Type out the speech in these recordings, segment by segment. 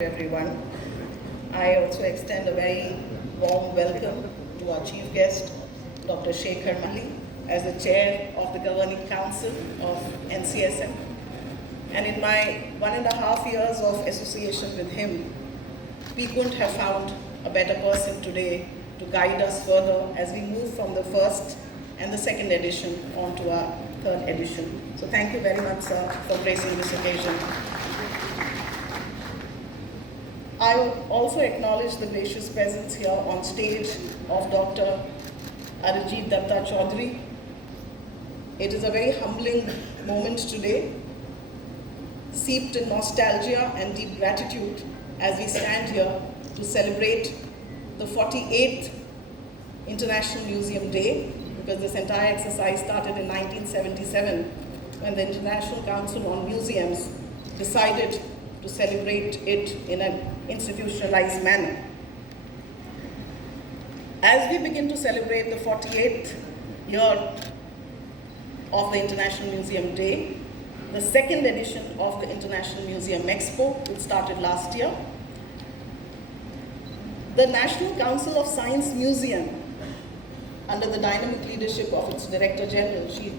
Everyone. I also extend a very warm welcome to our chief guest, Dr. Shekhar Mali, as the chair of the Governing Council of NCSM. And in my 1.5 years of association with him, we couldn't have found a better person today to guide us further as we move from the first and the second edition on to our third edition. So thank you very much, sir, for gracing this occasion. I also acknowledge the gracious presence here on stage of Dr. Arijit Datta Chaudhary. It is a very humbling moment today, steeped in nostalgia and deep gratitude as we stand here to celebrate the 48th International Museum Day, because this entire exercise started in 1977 when the International Council on Museums decided to celebrate it in an institutionalized manner. As we begin to celebrate the 48th year of the International Museum Day, the second edition of the International Museum Expo, which started last year, the National Council of Science Museum, under the dynamic leadership of its Director General, Shri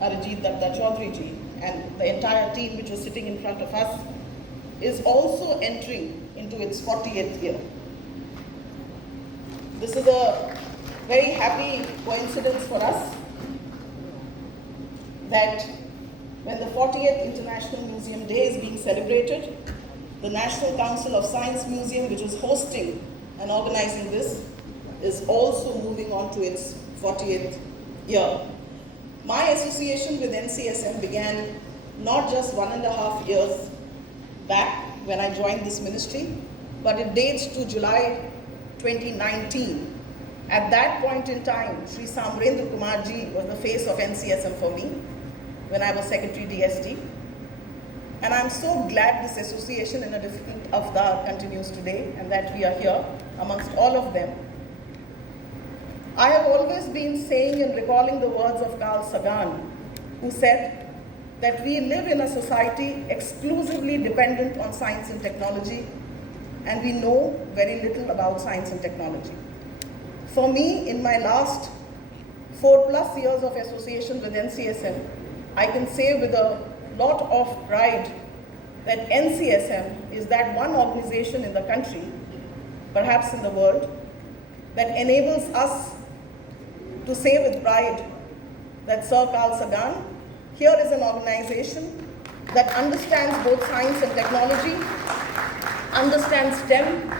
Arijit Datta Chaudhary ji, and the entire team which was sitting in front of us, is also entering into its 40th year. This is a very happy coincidence for us that when the 40th International Museum Day is being celebrated, the National Council of Science Museum, which is hosting and organizing this, is also moving on to its 40th year. My association with NCSM began not just 1.5 years back when I joined this ministry, but it dates to July 2019. At that point in time, Sri Samrendra Kumar ji was the face of NCSM for me when I was Secretary DST. And I'm so glad this association in a different avatar continues today and that we are here amongst all of them. I have always been saying and recalling the words of Carl Sagan, who said that we live in a society exclusively dependent on science and technology, and we know very little about science and technology. For me, in my last 4+ years of association with NCSM, I can say with a lot of pride that NCSM is that one organization in the country, perhaps in the world, that enables us to say with pride that Sir Carl Sagan, here is an organization that understands both science and technology, understands STEM,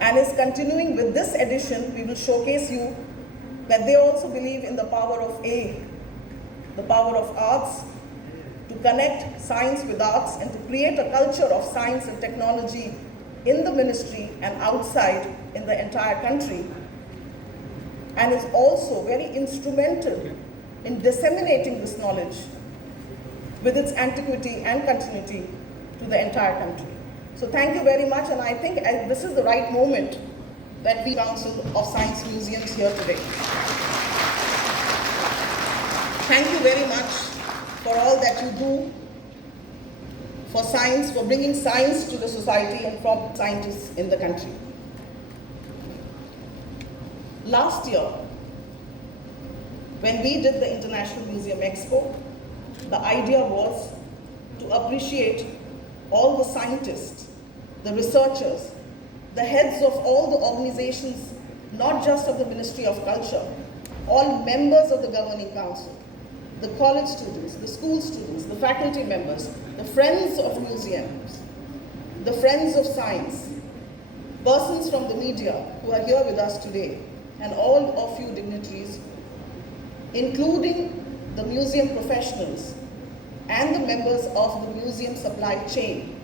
and is continuing with this edition. We will showcase you that they also believe in the power of A, the power of arts, to connect science with arts and to create a culture of science and technology in the ministry and outside in the entire country, and is also very instrumental in disseminating this knowledge with its antiquity and continuity to the entire country. So thank you very much, and I think this is the right moment that we Council of Science Museums here today. Thank you very much for all that you do for science, for bringing science to the society and for scientists in the country. Last year, when we did the International Museum Expo, the idea was to appreciate all the scientists, the researchers, the heads of all the organizations, not just of the Ministry of Culture, all members of the Governing Council, the college students, the school students, the faculty members, the friends of museums, the friends of science, persons from the media who are here with us today, and all of you dignitaries, including the museum professionals and the members of the museum supply chain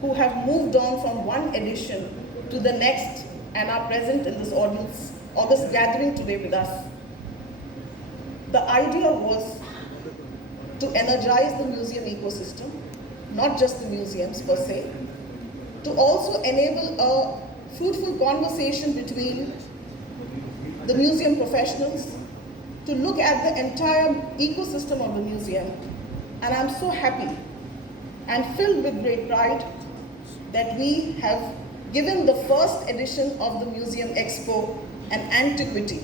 who have moved on from one edition to the next and are present in this August gathering today with us. The idea was to energize the museum ecosystem, not just the museums per se, to also enable a fruitful conversation between the museum professionals, to look at the entire ecosystem of the museum. And I'm so happy and filled with great pride that we have given the first edition of the Museum Expo an antiquity,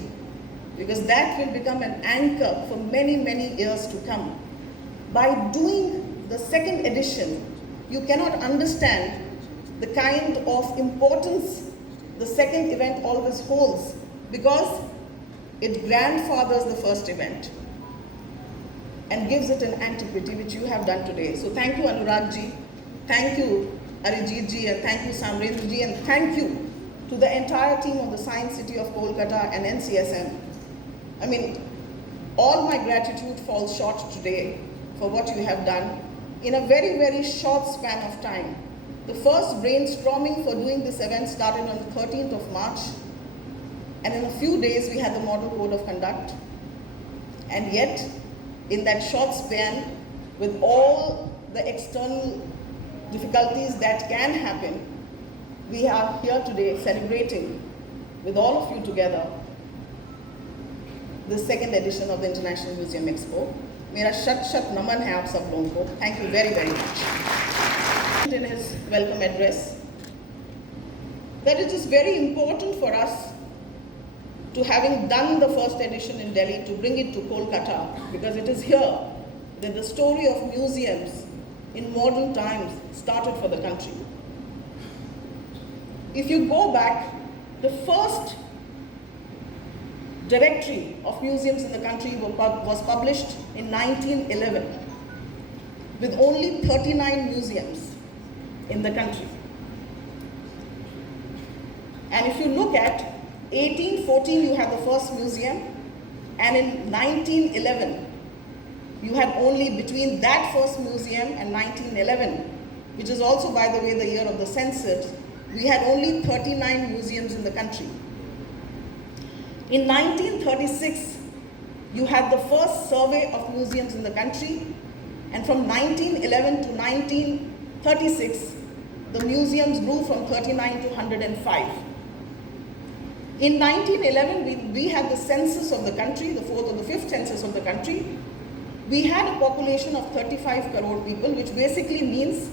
because that will become an anchor for many, many years to come. By doing the second edition, you cannot understand the kind of importance the second event always holds, because it grandfathers the first event and gives it an antiquity, which you have done today. So thank you, Anurag ji, thank you, Arijit ji, and thank you, Samrendra ji, and thank you to the entire team of the Science City of Kolkata and NCSM. I mean, all my gratitude falls short today for what you have done in a very, very short span of time. The first brainstorming for doing this event started on the 13th of March, and in a few days we had the Model Code of Conduct. And yet, in that short span, with all the external difficulties that can happen, we are here today celebrating with all of you together the second edition of the International Museum Expo. मेरा शत नमन है आप सब लोगों को. Thank you very, very much. In his welcome address, that it is very important for us to, having done the first edition in Delhi, to bring it to Kolkata, because it is here that the story of museums in modern times started for the country. If you go back, the first directory of museums in the country was published in 1911, with only 39 museums in the country. And if you look at 1814, you had the first museum, and in 1911, you had only, between that first museum and 1911, which is also, by the way, the year of the census, we had only 39 museums in the country. In 1936, you had the first survey of museums in the country, and from 1911 to 1936, the museums grew from 39 to 105. In 1911, we had the census of the country, the fourth or the fifth census of the country. We had a population of 35 crore people, which basically means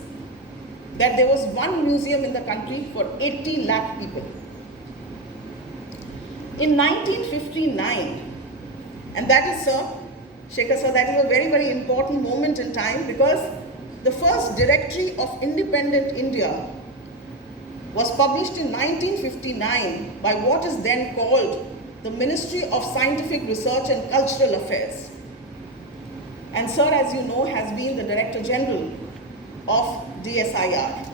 that there was one museum in the country for 80 lakh people. In 1959, and that is, sir, Shekhar sir, that is a very, very important moment in time, because the first directory of independent India was published in 1959 by what is then called the Ministry of Scientific Research and Cultural Affairs. And sir, as you know, has been the Director General of DSIR,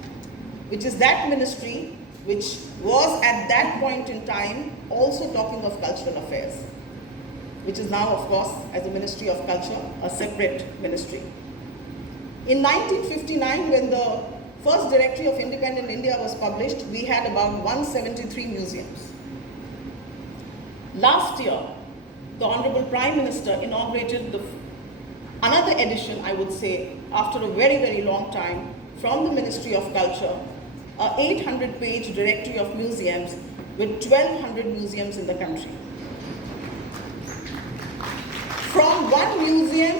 which is that ministry which was at that point in time also talking of cultural affairs, which is now, of course, as the Ministry of Culture, a separate ministry. In 1959, when the first directory of independent India was published, we had about 173 museums. Last year, the Honorable Prime Minister inaugurated another edition, I would say, after a very, very long time, from the Ministry of Culture, a 800-page directory of museums with 1,200 museums in the country. From one museum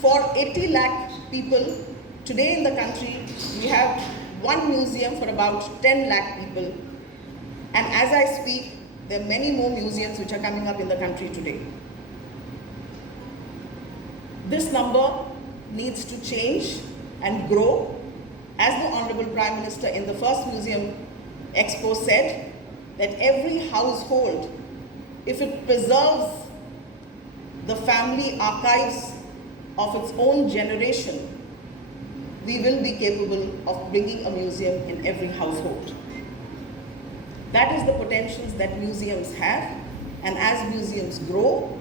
for 80 lakh people, today in the country, we have one museum for about 10 lakh people. And as I speak, there are many more museums which are coming up in the country today. This number needs to change and grow. As the Honorable Prime Minister in the first Museum Expo said, that every household, if it preserves the family archives of its own generation, we will be capable of bringing a museum in every household. That is the potentials that museums have, and as museums grow,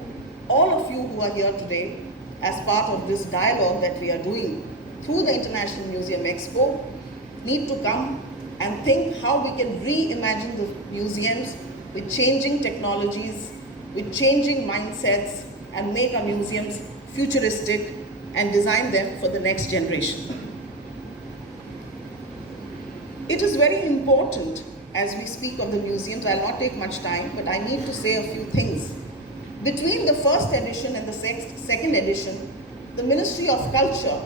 all of you who are here today, as part of this dialogue that we are doing through the International Museum Expo, need to come and think how we can reimagine the museums with changing technologies, with changing mindsets, and make our museums futuristic and design them for the next generation. It is very important as we speak of the museums. I'll not take much time, but I need to say a few things. Between the first edition and the second edition, the Ministry of Culture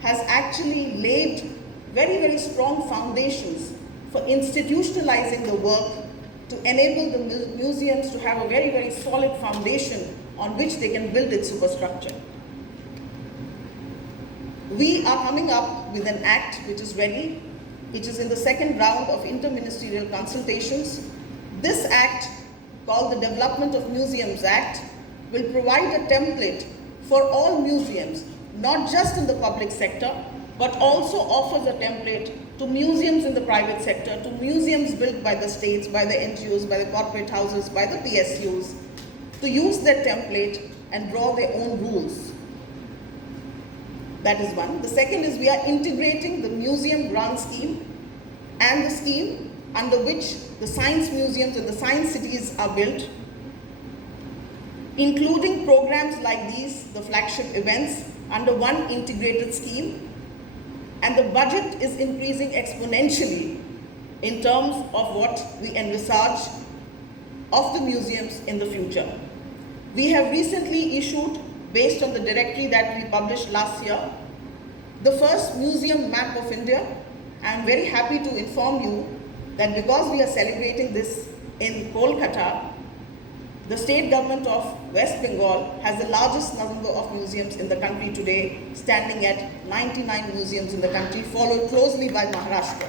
has actually laid very, very strong foundations for institutionalizing the work to enable the museums to have a very, very solid foundation on which they can build its superstructure. We are coming up with an act which is ready. It is in the second round of interministerial consultations. This act, called the Development of Museums Act, will provide a template for all museums, not just in the public sector, but also offers a template to museums in the private sector, to museums built by the states, by the NGOs, by the corporate houses, by the PSUs, to use that template and draw their own rules. That is one. The second is we are integrating the museum grant scheme and the scheme under which the science museums and the science cities are built, including programs like these, the flagship events, under one integrated scheme. And the budget is increasing exponentially in terms of what we envisage of the museums in the future. We have recently issued, based on the directory that we published last year, the first museum map of India. I am very happy to inform you that because we are celebrating this in Kolkata, the state government of West Bengal has the largest number of museums in the country today, standing at 99 museums in the country, followed closely by Maharashtra.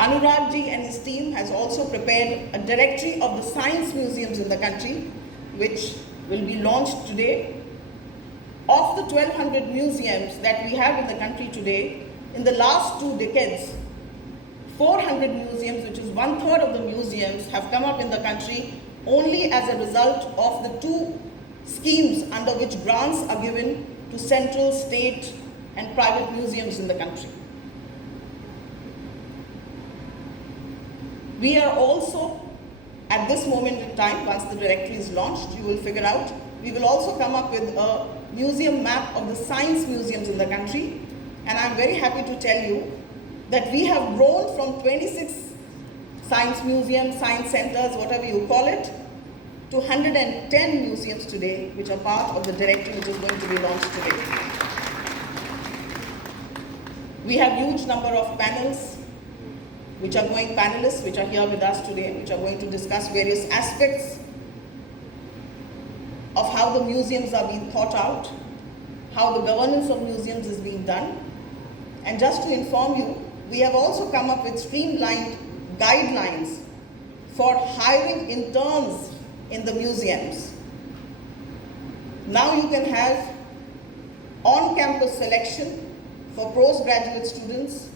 Anurag ji and his team has also prepared a directory of the science museums in the country, which will be launched today. Of the 1,200 museums that we have in the country today, in the last 2 decades, 400 museums, which is 1/3 of the museums, have come up in the country only as a result of the 2 schemes under which grants are given to central, state, and private museums in the country. We are also, at this moment in time, once the directory is launched, you will figure out, we will also come up with a museum map of the science museums in the country. And I'm very happy to tell you that we have grown from 26 science museums, science centers, whatever you call it, to 110 museums today, which are part of the directory which is going to be launched today. We have huge number of panels, panelists which are here with us today, which are going to discuss various aspects of how the museums are being thought out, how the governance of museums is being done. And just to inform you, we have also come up with streamlined guidelines for hiring interns in the museums. Now you can have on-campus selection for postgraduate students,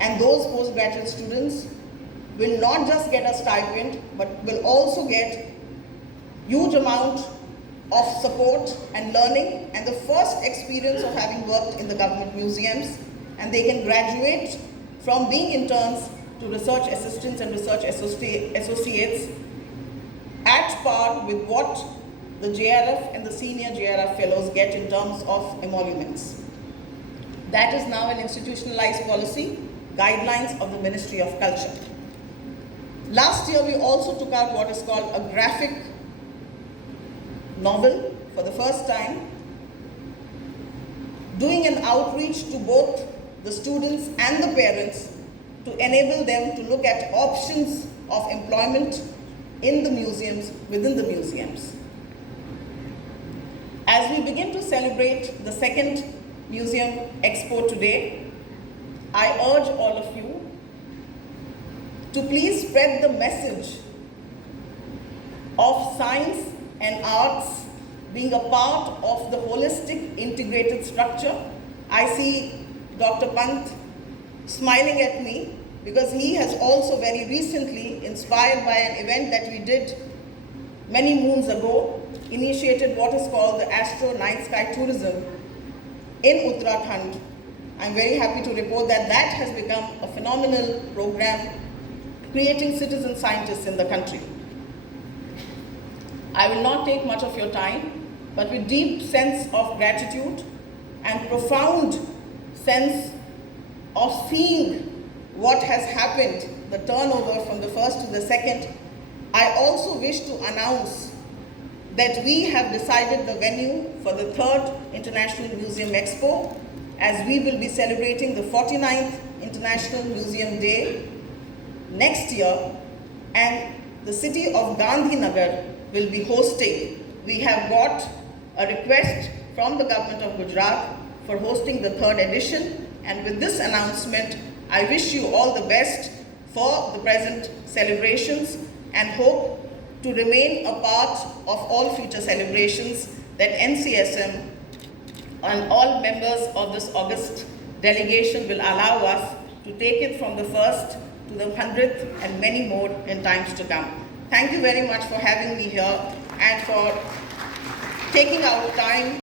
and those postgraduate students will not just get a stipend, but will also get huge amount of support and learning and the first experience of having worked in the government museums, and they can graduate from being interns to research assistants and research associates at par with what the JRF and the senior JRF fellows get in terms of emoluments. That is now an institutionalized policy, guidelines of the Ministry of Culture. Last year, we also took out what is called a graphic novel for the first time, doing an outreach to both the students and the parents to enable them to look at options of employment in the museums, within the museums. As we begin to celebrate the second Museum Expo today, I urge all of you to please spread the message of science and arts being a part of the holistic integrated structure. I see Dr. Pant smiling at me because he has also very recently, inspired by an event that we did many moons ago, initiated what is called the Astro Night Sky Tourism in Uttarakhand. I'm very happy to report that that has become a phenomenal program, creating citizen scientists in the country. I will not take much of your time, but with deep sense of gratitude and profound sense of seeing what has happened, the turnover from the first to the second, I also wish to announce that we have decided the venue for the 3rd International Museum Expo, as we will be celebrating the 49th International Museum Day next year, and the city of Gandhinagar will be hosting. We have got a request from the government of Gujarat for hosting the 3rd edition, and with this announcement, I wish you all the best for the present celebrations and hope to remain a part of all future celebrations that NCSM and all members of this august delegation will allow us to take it from the 1st to the 100th and many more in times to come. Thank you very much for having me here and for taking out time